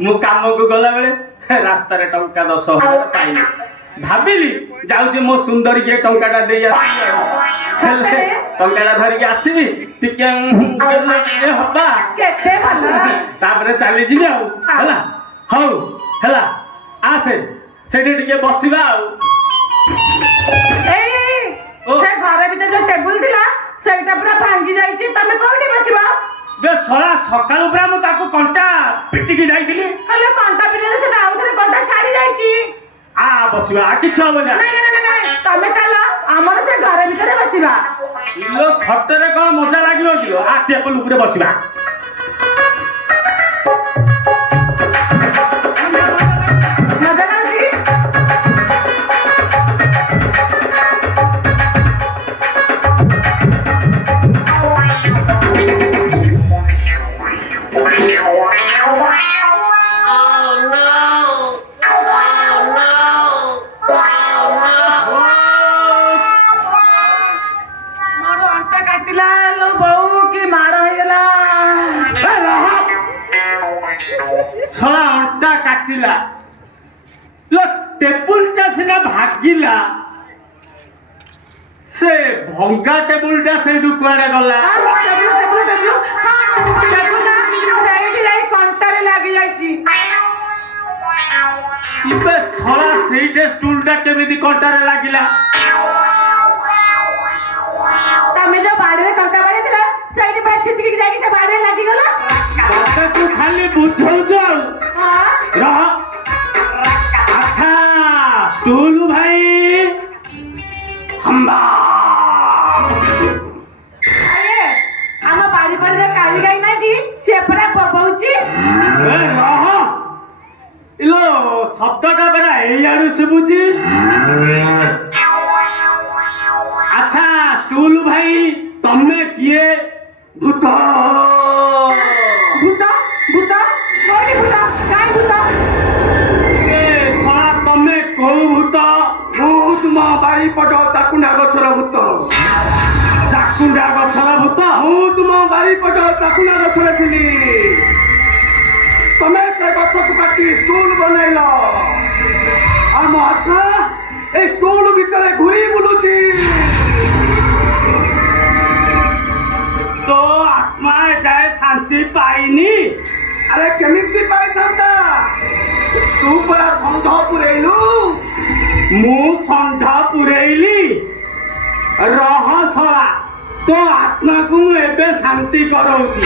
मु काम को गला बेले रास्ता रे टंका 10,000 पाइली भाबिली जाउची मो सुंदर के टंकाटा दे आसी टंकाटा धरिक आसीबी टिके हबा केते भला तापरे चली जी हला हौ हला आसे सेठी टिके बसिबा से घर भीतर जो टेबुल थिला सेटा पूरा भांगी जाईची तमे कोठी बसिबा बे सळा सकाळ पुरा मु ताको कंटा पिटिकी जाईतिली अले कंटा पिटिले से आउथरे कंटा छाडी जाईची आ बसिबा किछ होबना नहीं तमे चला हमर से घर भीतर बसिबा लो खटरे कोन मजा लागिलो किलो आ टेबल ऊपर बसिबा काटिला लो टेबुलटा सिना भागिला से भंगा टेबुलटा से रुकवाडा गला कंटारे लागी जाईची इबे सळा सेइटे स्टूलटा केमिति कंटारे लागिला तमे जो बाड़े कंटा बाड़े दिला सेइटी पे छिटकी के जाकी से बाड़े लागी गला बाटे तू खाली बुझौ जो रह अच्छा स्टूल भाई हम्बा अरे हम बाड़ी पर जे काली गाई नहीं दी से परा बबौची ए रह इलो शब्दटा बड़ा एई आडू सुबुची अच्छा स्टूल भाई तमे किए भूत भूत भूत कोई भूत काय भूत ए साला तमे को भूत भूत मा बाई पटो चाकुंडा गछर भूत चाकुंडा गछर भूत भूत मा बाई पटो चाकुंडा गछर थिली तमे से गछ को काटी स्टूल बनैलो आ मो आत्मा ए स्टूल भितरे घुरी बुलुची तो आत्मा जाए शांति पाइनी अरे केमिति पाई थांता तू परा संध पुरेलु मु संध पुरेली रह सला तो आत्मा को एबे शांति करौची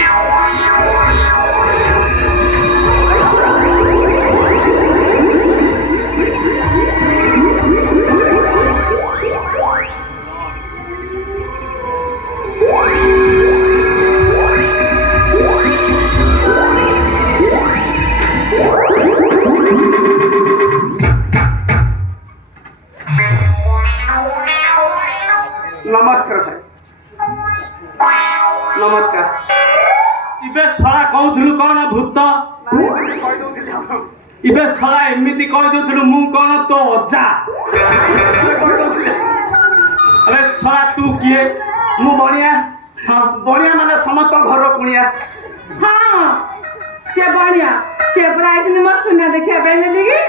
नमस्कार भाई नमस्कार इबे सला कहउथलु कोन भूत एमिति कहि दउथिली हम इबे सला एमिति कहि दउथलु मु कोन तो अज्जा कहि दउथिली अबे सला तू किए मु बनिया हां बनिया माने समस्त घर कुनिया हां से बढ़िया से प्राइस ने मत सुना देखिया बेने लगी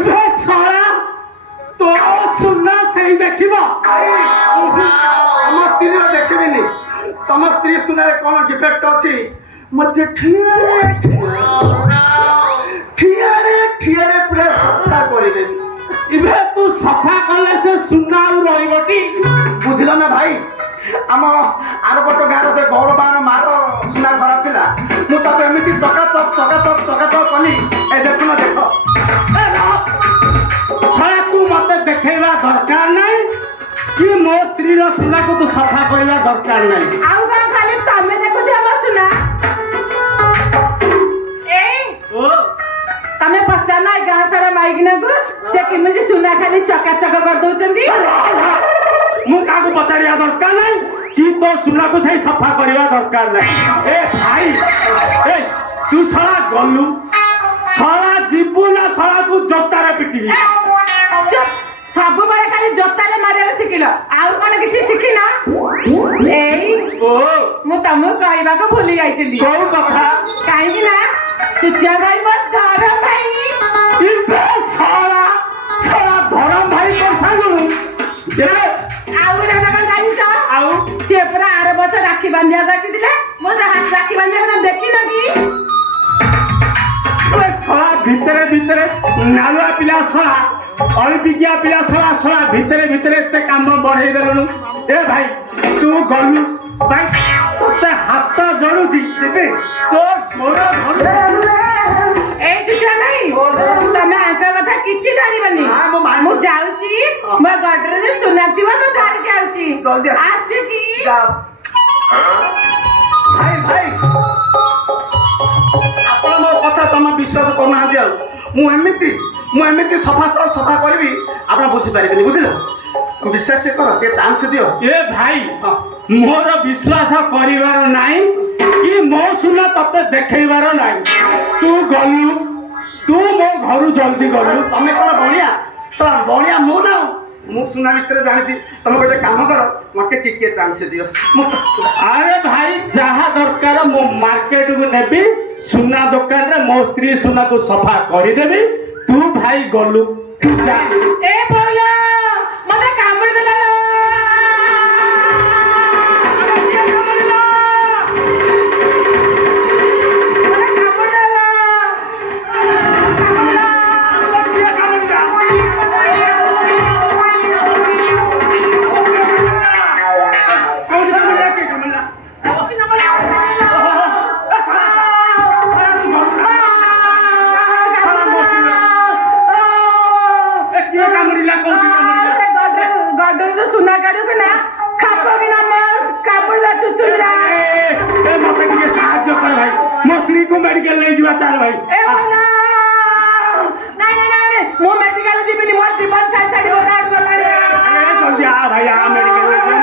इबे सला तो सुनना सही देखिबो तम स्त्री देखबिनी तम स्त्री सुनारे कौन डिफेक्ट अछि मते ठियारे पूरा सत्ता कर देनी इबे तू सफा कले से सुनना रहिबटी बुझल ना भाई आम आरपट गाँव से गौरवान मार सुना खराब थिला मु ताको एमिति चकाचक कली ए देखुन देख छया तू मते देखैबा दरकार नै कि मो स्त्री रो सुना को तू सफा करबा दरकार नै आउ का खाली तमे देखो दे हम सुना ए ओ तमे पचाना गां सारा माइगिना को से केमिति सुना खाली चकाचक कर दउचंदी मु काको पचारिया दरकार नै कि तो सुना को सही सफा करबा दरकार नै ए भाई ए तू साला गल्लू साला जीबू ना साला तू जोतारे पिटी चुप सब बळे खाली जोताले मारिया सिकिलो आउ कोन किछि सिखिना एई ओ मु तमु कहबा को भूली जाइतिली कोन कथा काहे कि ना सुचिया भाई मत धरम भाई इबे साला साला धरम भाई को सागु दे आउ ना ना गाई सा आउ से पूरा 8 वर्ष राखी बांधिया गछि दिले मो से हाथ राखी बांधिया ना देखि न की ओए साला भितरे भितरे नालुआ पिला साला अल्पिकिया पिला साला साला भितरे भितरे एते काम बढ़ेई देलनु ए भाई तू गलु भाई तोते हाथ जड़ुची ଯିବି तो मोर धर ए सुचिया भाई तमे आका कथा किछि धरिबनी हां मो मान मु जाउची मो गडरे जे सुनातिवा न धार के आउची जल्दी आ। आछी जी जा ଭାଇ ଭାଇ ଆପଣ ମୋ କଥା ତମେ ବିଶ୍ୱାସ କରୁନାହାନ୍ତି ଆଉ ମୁଁ ଏମିତି ସଫା କରିବି ଆପଣ ବୁଝିପାରିବେନି ବୁଝିଲ ବିଶ୍ୱାସ କର ଟିକେ ଚାନ୍ସ ଦିଅ ए भाई मोर विश्वास करिवार नाही कि मो सुना तते देखैबार नाही तू गलु तू मो घरु जल्दी गलु ତମେ କଣ ବଣିଆ ଶୁଣ ବଣିଆ ମୁଁ ନା ମୁଁ ସୁନା ଭିତରେ ଜାଣିଛି ତମେ ଗୋଟେ କାମ କର ମତେ ଟିକେ ଚାନ୍ସ ଦିଅ अरे भाई जहा दरकार मो मार्केट को नेबी सुना दुकान रे मो स्त्री सुना को सफा करि देबी तू भाई गलु तू जा ए बोलो मते कामड़ देला लो सुना काढू के ना खापो कि ना मत कापड़ चुचुरा मते के साहाय्य कर भाई मो स्त्री को मेडिकल ले जीवा चाल भाई ए बोला नहीं मो मेडिकल जीवनी मोर जीवन छाड़ छाड़ गोराड गलाणी जल्दी आ भाई आ मेडिकल ले जीवा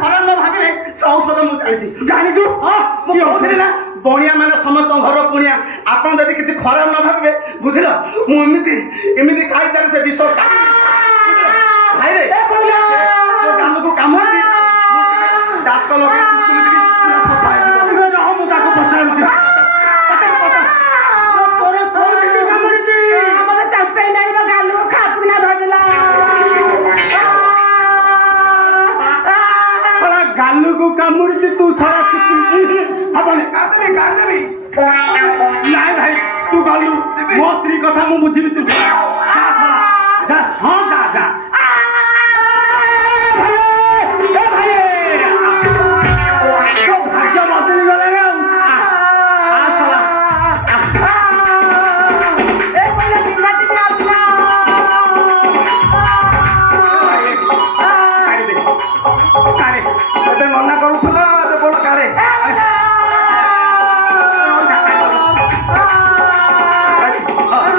ଖରାପ ନ ଭାବିବେ ସେ ଔଷଧ ମୁଁ ଜାଣିଛି ଜାଣିଛୁ ମୁଁ କହୁଥିଲି ନା ବଣିଆ ମାନେ ସମସ୍ତଙ୍କ ଘର କୁଣିଆ ଆପଣ ଯଦି କିଛି ଖରାପ ନ ଭାବିବେ ବୁଝିଲ ମୁଁ ଏମିତି ଖାଇଦାରେ ସେ ବିଷ ଭାଇରେ ए बोला ଯୋଉ ଗାଲକୁ କାମୁଡିଛି ଦାନ୍ତ ଲଗେଇ ଚୁଚୁମି ଦେବି ପୁରା ସଫା ହେଇଯିବ ରହ ମୁଁ ତାକୁ ପଚାରୁଛି ତୋର କୋଉଠି କାମୁଡିଛି मते चंपे नाही बा गालू खाप ना धरला साला गालू को कामुड़ी तू साला चिचिम हबने କାଟିଦେବି नाइ भाई तू गालू मो स्त्री कथा मु बुझिबी तू जा साला जा हां जा ए भाई तो भाग्य बदली गले रे आ साला ए बोला बिमाती ना अपना कारे ଏବେ ମନା କରୁଥିଲ ଏବେ ବୋଲ କାଳେ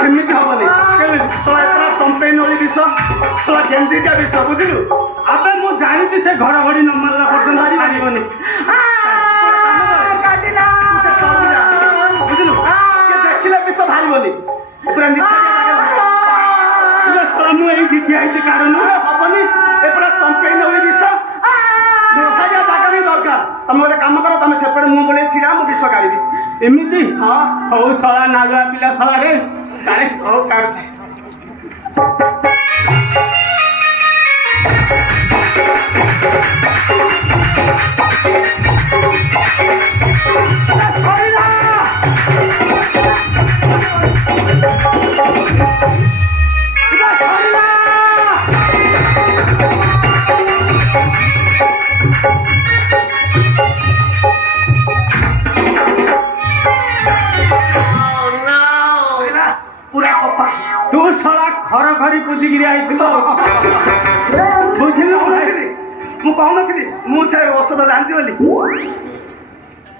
ସେମିତି ହବନି ଶଳା ଏଥର ଚମ୍ପେଇ ନଳି ବିଷ ଶଳା ଗେଞ୍ଜିକା ବିଷ ବୁଝିଲୁ अबे मु जानी से घर घड़ी न मारला पर्यंत छाड़ीबनी काटिला ସେ ତଳକୁ ଯା ବୁଝିଲୁ କିଏ ଦେଖିଲେ ବିଷ ବାହାରିବନି ପୁରା ନିଛାଟିଆ ଜାଗାରେ साला मु एई चिठी आइछि कारण ହବନି ଏ ପୁରା ଚମ୍ପେଇ ନଳି ବିଷ ନିଛାଟିଆ ଜାଗା ବି ଦରକାର ତମେ ଗୋଟେ କାମ କର ତମେ ସେପଟେ ମୁଁ ବୋଲେ ଛିଡ଼ା ମୁଁ ବିଷ କାଢ଼ିବି एमिति ହଁ हौ साला नालुआ पिला साला रे कारे ହଉ କାଢୁଛି ପୁରା ସଫା तू साला खर खरी पूजी गिरी आइथिलो बुझिलु ମୁଁ କହୁନଥିଲି ମୁଁ ସେ ଔଷଧ ଜାଣିଛି ବୋଲି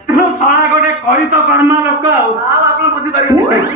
तू साला गोटे करी तो कर्मा लोक ଆଉ ଆପଣ ବୁଝିପାରିବେନି